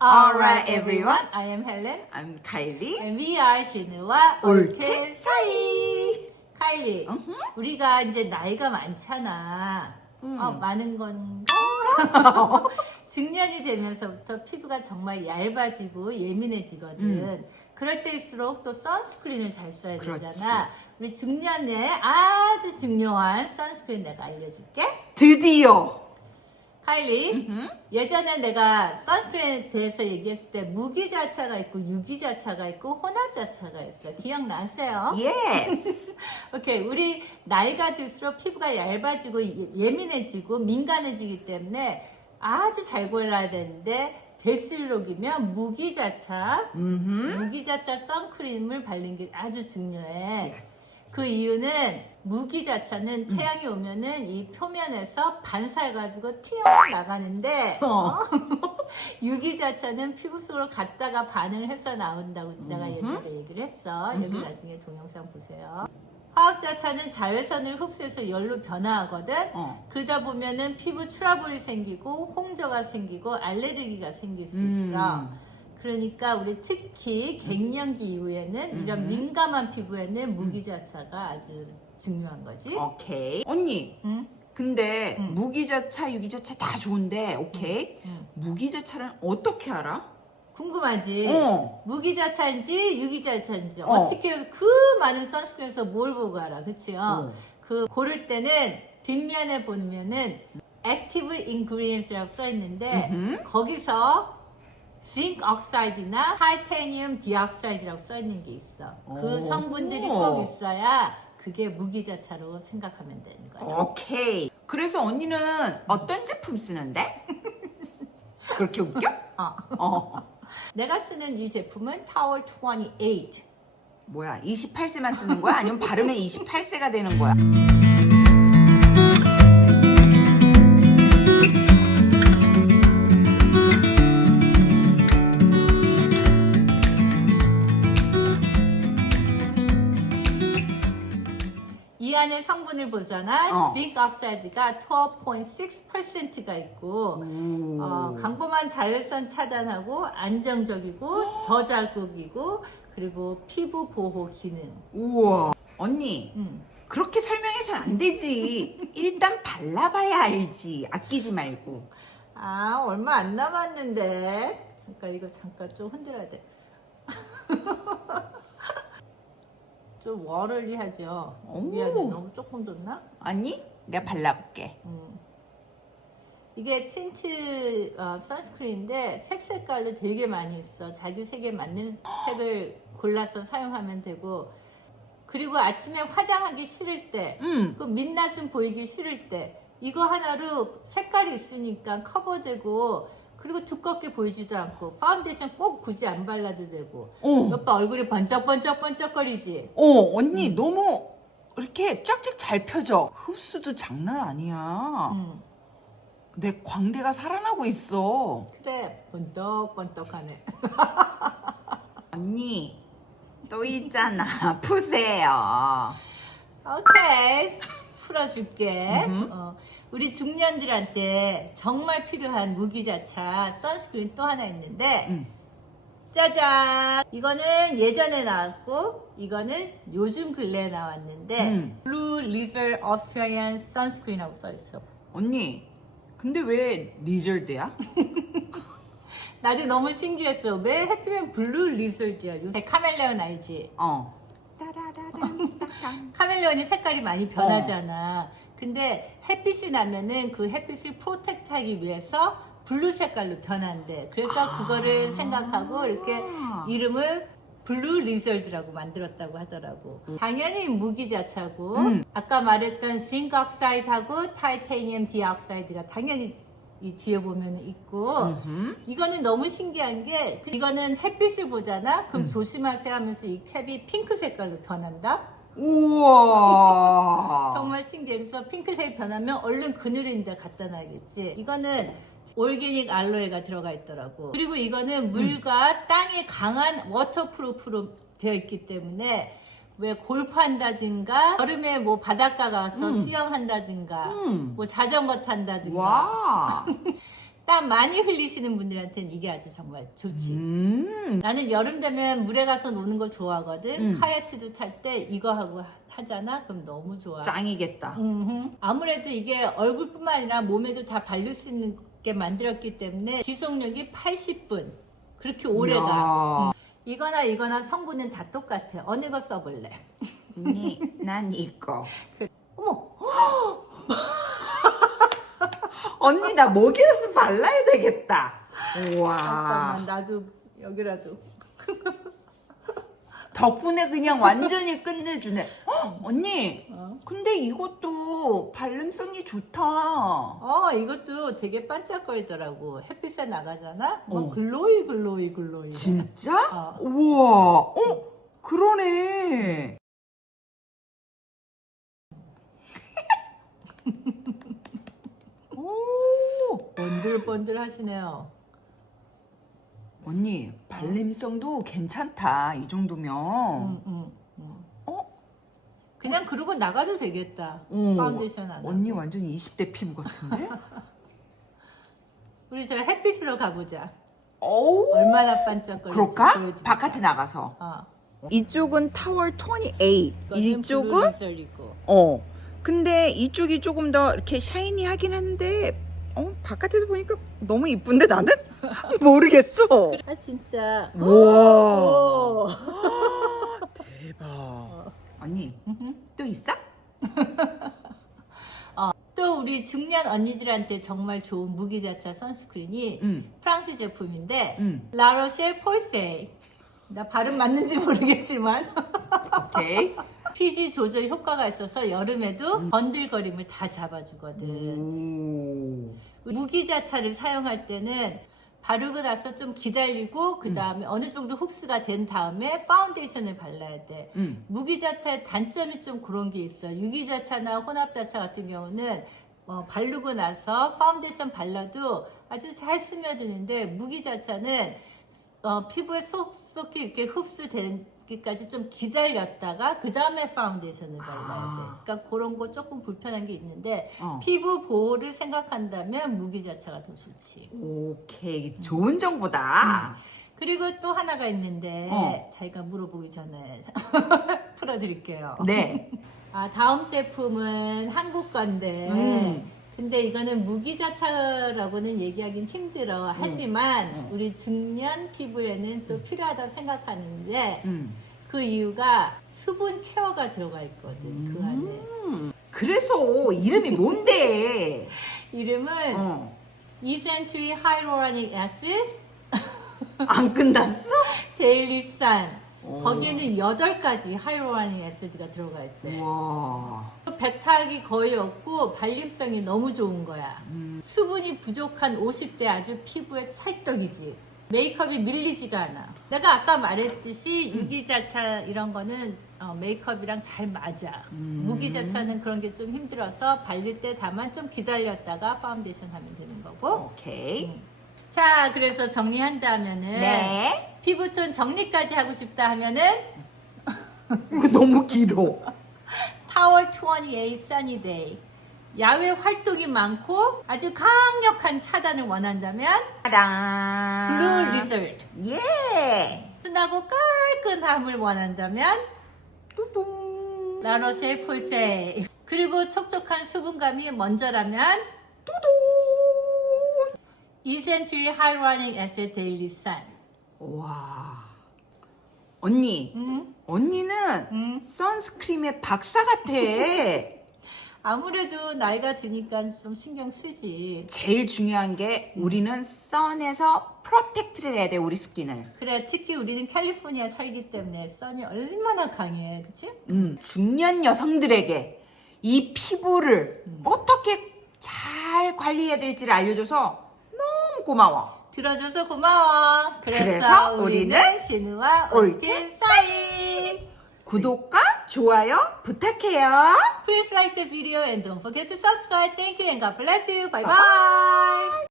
Alright, everyone. I am Helen. I'm Kylie. And we are 신우와 올케 올케 사이. 카일리, 음흠. 우리가 이제 나이가 많잖아. 음. 어, 많은 건가? 중년이 되면서부터 피부가 정말 얇아지고 예민해지거든. 음. 그럴 때일수록 또 선스크린을 잘 써야 그렇지. 되잖아. 우리 중년에 아주 중요한 선스크린 내가 알려줄게. 드디어. 음흠. 예전에 내가 선스크린에 대해서 얘기했을 때 무기자차가 있고 유기자차가 있고 혼합자차가 있어. 기억나세요? Yes. 오케이. 우리 나이가 들수록 피부가 얇아지고 예- 예민해지고 민감해지기 때문에 아주 잘 골라야 되는데 데슬록이면 무기자차. 무기자차 선크림을 바르는 게 아주 중요해. Yes. 그 이유는 무기자차는 태양이 오면은 이 표면에서 반사해가지고 튀어 나가는데 어. 유기자차는 피부 속으로 갔다가 반을 해서 나온다고 내가. 옛날에 얘기를 했어. 여기. 나중에 동영상 보세요. 화학 자차는 자외선을 흡수해서 열로 변화하거든. 어. 그러다 보면은 피부 트러블이 생기고 홍조가 생기고 알레르기가 생길 수 있어. 음. 그러니까 우리 특히 갱년기 이후에는 이런 음. 민감한 피부에는 무기자차가 아주 중요한 거지. 오케이. 언니. 응? 근데 응. 무기자차, 유기자차 다 좋은데, 오케이. 응. 무기자차는 어떻게 알아? 궁금하지? 어. 무기자차인지 유기자차인지 어. 어. 떻게그 많은 선스크린에서 뭘 보고 알아, 그치요? 어. 그 고를 때는 뒷면에 보면은 액티브 인그리언스라고 써 있는데 음흠. 거기서 징크 억사이드나 타이타늄 디옥사이드라고 써 있는 게 있어. 그 오. 성분들이 꼭 있어야 그게 무기자차로 생각하면 되는 거야. 오케이. 그래서 언니는 어떤 제품 쓰는데? 그렇게 웃겨? 어. 어. 내가 쓰는 이 제품은 타월 28. 뭐야, 28세만 쓰는 거야? 아니면 바르면 28세가 되는 거야? 이 안에 성분을 보잖아. 어. 징크 억사이드가 12.6%가 있고 오. 어, 강범한 자외선 차단하고 안정적이고 저자극이고 그리고 피부 보호 기능. 우와. 언니, 음. 그렇게 설명해서는 안 되지. 일단 발라봐야 알지. 아끼지 말고. 아 얼마 안 남았는데 잠깐 이거 잠깐 좀 흔들어야 돼. 좀 워럴리하죠. 오. 미안해 너무 조금 줬나? 아니, 내가 발라볼게. 음. 이게 틴트 어, 선스크린인데 색 색깔로 되게 많이 있어. 자기 색에 맞는 색을 골라서 사용하면 되고 그리고 아침에 화장하기 싫을 때, 음. 그 민낯은 보이기 싫을 때 이거 하나로 색깔이 있으니까 커버되고 그리고 두껍게 보이지도 않고 파운데이션 꼭 굳이 안 발라도 되고 어. 오빠 얼굴이 번쩍번쩍 번쩍거리지. 어, 언니 너무 이렇게 쫙쫙 잘 펴져. 흡수도 장난 아니야. 음. 내 광대가 살아나고 있어. 그래 번떡번떡하네. 언니, 또 있잖아. 푸세요. 오케이 풀어줄게. 어, 우리 중년들한테 정말 필요한 무기자차 선스크린 또 하나 있는데 음. 짜잔 이거는 예전에 나왔고 이거는 요즘 근래에 나왔는데 음. 블루 리저 오스트레리안 선스크린이라고 써있어. 언니, 근데 왜 리절드야? 나도 너무 신기했어. 왜 해피면 블루 리저지야? 요새 카멜레온 알지? 어. 따라라란 따당. 카멜레온이 색깔이 많이 변하잖아. 근데 햇빛이 나면은 그 햇빛을 프로텍트하기 위해서 블루 색깔로 변한대. 그래서 그거를 생각하고 이렇게 이름을 블루 리설드라고 만들었다고 하더라고. 당연히 무기자차고 음. 아까 말했던 징크 억사이드하고 타이타늄 디옥사이드가 당연히 이 뒤에 보면 있고 음흠. 이거는 너무 신기한 게 이거는 햇빛을 보잖아. 그럼 조심하세요 하면서 이 캡이 핑크 색깔로 변한다. 우와. 정말 신기해. 그래서 핑크색이 변하면 얼른 그늘인데 갖다 놔야겠지. 이거는 올게닉 알로에가 들어가 있더라고. 그리고 이거는 물과 땅이 강한 워터프루프로 되어 있기 때문에 왜 골프한다든가 여름에 뭐 바닷가 가서 음. 수영한다든가 음. 뭐 자전거 탄다든가 와. 땀 많이 흘리시는 분들한테는 이게 아주 정말 좋지. 음. 나는 여름 되면 물에 가서 노는 걸 좋아하거든. 음. 카야트도 탈 때 이거 하고 하잖아. 그럼 너무 좋아. 짱이겠다. 음흠. 아무래도 이게 얼굴뿐만 아니라 몸에도 다 바를 수 있는 게 만들었기 때문에 지속력이 80분. 그렇게 오래 가. 이야. 이거나 이거나 성분은 다 똑같아. 어느 거 써볼래? 언니, 난 이거. 어머, 언니, 나 목에서 발라야 되겠다. 잠깐만 우와. 나도 여기라도. 덕분에 그냥 완전히 끝내주네. 헉, 언니, 어? 근데 이것도 발림성이 좋다. 어, 이것도 되게 반짝거리더라고. 햇빛에 나가잖아? 막 어. 글로이, 글로이, 글로이. 진짜? 어. 우와. 어, 그러네. 번들번들 하시네요. 언니, 발림성도 괜찮다. 이 정도면. 음, 음, 음. 어? 그냥 그러고 나가도 되겠다. 어, 파운데이션 안 하고. 언니 완전 20대 피부 같은데? 우리 저 햇빛으로 가보자. 오. 얼마나 반짝거리지 그럴까? 보여줄까? 바깥에 나가서. 어. 이쪽은 타월 28. 이거는 이쪽은. 어. 근데 이쪽이 조금 더 이렇게 샤이니하긴 한데 어 바깥에서 보니까 너무 이쁜데 나는 모르겠어. 아 진짜. 오. 대박. 언니, 음흠. 또 있어? 또 우리 중년 언니들한테 정말 좋은 무기자차 선스크린이 응, 프랑스 제품인데 응. 라로셸 폴세이. 나 발음 맞는지 모르겠지만 오케이. 피지 조절 효과가 있어서 여름에도 음. 번들거림을 다 잡아주거든. 오. 무기자차를 사용할 때는 바르고 나서 좀 기다리고 그 다음에 어느 정도 흡수가 된 다음에 파운데이션을 발라야 돼. 응. 무기자차의 단점이 좀 그런 게 있어. 유기자차나 혼합자차 같은 경우는 어, 바르고 나서 파운데이션 발라도 아주 잘 스며드는데 무기자차는 어, 피부에 쏙쏙히 이렇게 흡수되기까지 좀 기다렸다가 그 다음에 파운데이션을 발라야 돼. 아. 그러니까 그런 거 조금 불편한 게 있는데 어. 피부 보호를 생각한다면 무기자차가 더 좋지. 오케이. 좋은 정보다. 그리고 또 하나가 있는데 어. 자기가 물어보기 전에 풀어드릴게요. 네. 아, 다음 제품은 한국 건데, 음. 근데 이거는 무기자차라고는 얘기하긴 힘들어. 하지만 음. 우리 중년 피부에는 또 필요하다고 생각하는데 응. 그 이유가 수분 케어가 들어가 있거든, 그 안에. 그래서 이름이 뭔데? 이름은 어. 이센츄리 하이로라닉 애시드 안 끝났어? 데일리 산. 오. 거기에는 8가지 하이로라닉 애시드가 들어가 있대. 와. 백탁이 거의 없고 발림성이 너무 좋은 거야. 음. 수분이 부족한 50대 아주 피부에 찰떡이지. 메이크업이 밀리지가 않아. 내가 아까 말했듯이 음. 유기자차 이런 거는 어, 메이크업이랑 잘 맞아. 음. 무기자차는 그런 게 좀 힘들어서 발릴 때 다만 좀 기다렸다가 파운데이션 하면 되는 거고. 오케이. 음. 자, 그래서 정리한다면은 네. 피부톤 정리까지 하고 싶다 하면은 이거 너무 길어. 타월 28 써니 데이 야외 활동이 많고 아주 강력한 차단을 원한다면. 블루 리설트 예. 순하고 깔끔함을 원한다면 뚜둥. 라로쉐 폴세 그리고 촉촉한 수분감이 먼저라면 뚜둥. 이센츄리 하이로닉 에세 데일리 산 와. 언니. 음, 언니는 음. 선스크림의 박사 같아. 아무래도 나이가 드니까 좀 신경 쓰지 제일 중요한 게 우리는 선에서 프로텍트를 해야 돼 우리 스킨을. 그래 특히 우리는 캘리포니아 살기 때문에 선이 얼마나 강해 그치? 음, 중년 여성들에게 이 피부를 어떻게 잘 관리해야 될지를 알려줘서 고마워. 들어줘서 고마워. 그래서, 그래서 우리는 신우와 올케 사이. 구독과 좋아요 부탁해요. Please like the video and don't forget to subscribe. Thank you and God bless you. Bye bye.